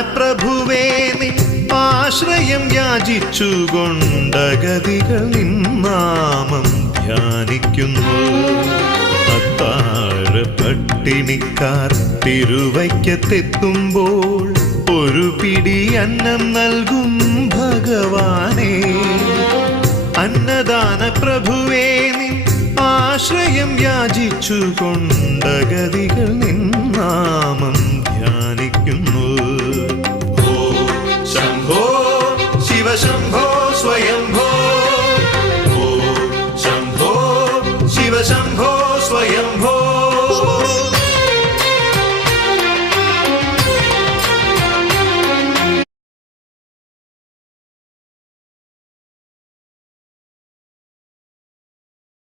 പ്രഭുവേ നിൻ ആശ്രയം യാചിച്ചുകൊണ്ടഗതികൾ നിന്നാമം ധ്യാനിക്കുന്നു. അത്താഴ പട്ടിണിക്കാർ തിരുവയ്ക്കത്തെത്തുമ്പോൾ ഒരു പിടി അന്നം നൽകും ഭഗവാനേ. അന്നദാന പ്രഭുവേ നിൻ ആശ്രയം യാചിച്ചുകൊണ്ടഗതികൾ നിന്നാമം ധ്യാനിക്കുന്നു. ഓ ശംഭോ ശിവശംഭോ സ്വയംഭോ, ഓ ശംഭോ ശിവശംഭോ